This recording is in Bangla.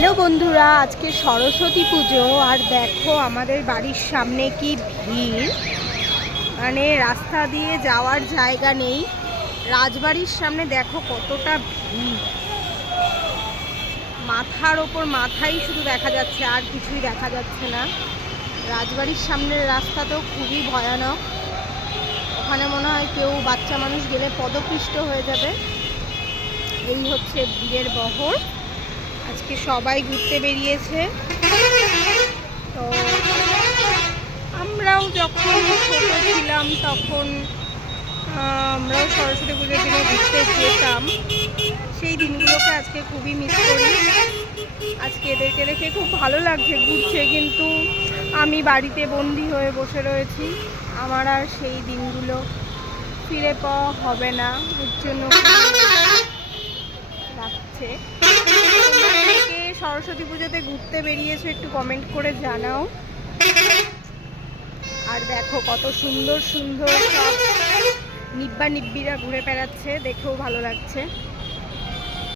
হ্যালো বন্ধুরা, আজকে সরস্বতী পুজো আর দেখো আমাদের বাড়ির সামনে কি ভিড়। মানে রাস্তা দিয়ে যাওয়ার জায়গা নেই। রাজবাড়ির সামনে দেখো কতটা ভিড়, মাথার ওপর মাথাই শুধু দেখা যাচ্ছে, আর কিছুই দেখা যাচ্ছে না। রাজবাড়ির সামনের রাস্তা তো খুবই ভয়ানক, ওখানে মনে হয় কেউ বাচ্চা মানুষ গেলে পদপিষ্ট হয়ে যাবে। এই হচ্ছে ভিড়ের বহর। আজকে সবাই ঘুরতে বেরিয়েছে। তো আমরাও যখন ছোট ছিলাম তখন আমরাও সরস্বতী পুজোর দিনে ঘুরতে যেতাম। সেই দিনগুলোকে আজকে খুবই মিস করি। আজকে এদেরকে দেখে খুব ভালো লাগছে ঘুরছে, কিন্তু আমি বাড়িতে বন্দি হয়ে বসে রয়েছি। আমার আর সেই দিনগুলো ফিরে পাওয়া হবে না, এর জন্য লাগছে। সরস্বতী পুজোতে ঘুরতে বেরিয়েছো একটু কমেন্ট করে জানাও। আর দেখো কত সুন্দর সুন্দর সব নিব্বা নিব্বিরা ঘুরে বেড়াচ্ছে, দেখেও ভালো লাগছে।